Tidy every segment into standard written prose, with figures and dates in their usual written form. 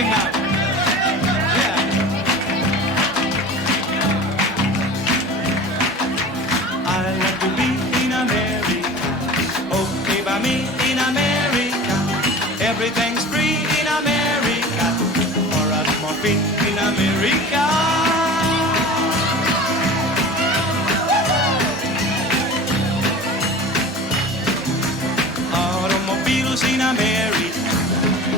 coming now. Yeah. I like to be in America. Okay by me in America. Everything's free in America. For us more free in America. Automobiles in America.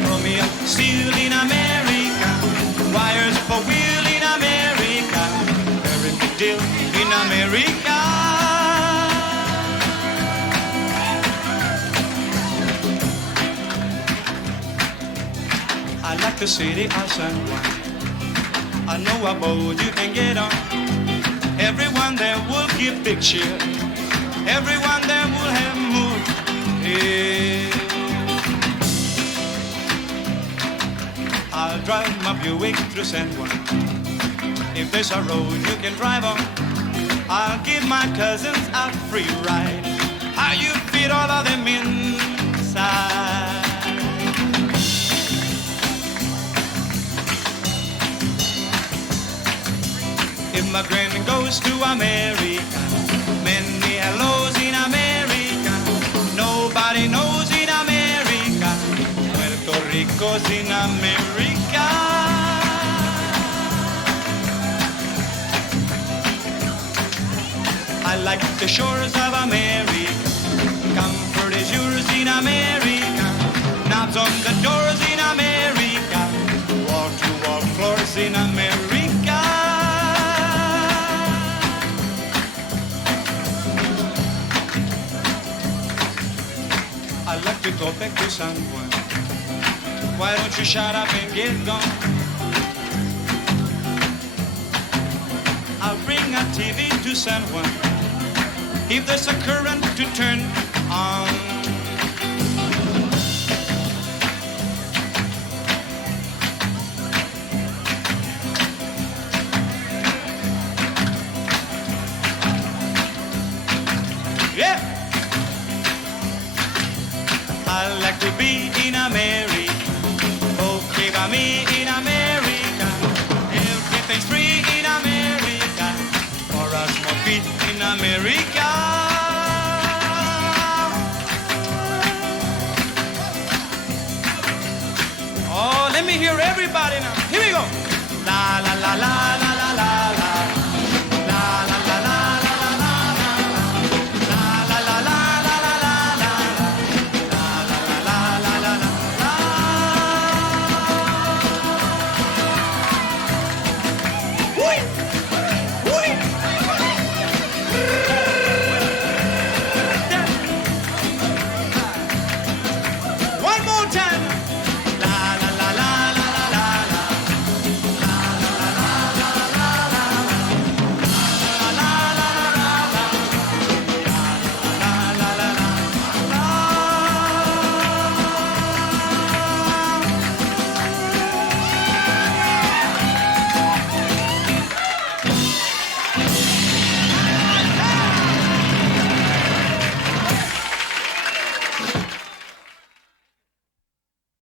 Romeo steel in America. Wires for wheel in America. Very big deal in America. I like the city of San Juan. I know a boat you can get on. Everyone there will give big cheer. Everyone there will have mood. Yeah. I'll drive my Buick through San Juan. If there's a road you can drive on, I'll give my cousins a free ride. How you fit all of them inside? If my granny goes to America, many hellos in America. Nobody knows in America. Puerto Rico's in America. I like the shores of America. Comfort is yours in America. Knobs on the doors in America. Wall-to-wall floors in America. I like to go back to San Juan. Why don't you shut up and get gone? I'll bring a TV to San Juan. If there's a current to turn on. Yeah! I like to be in America. Okay by me in America. Everything's free in America. For us more feet in America. Oh, let me hear everybody now. Here we go. La la la la.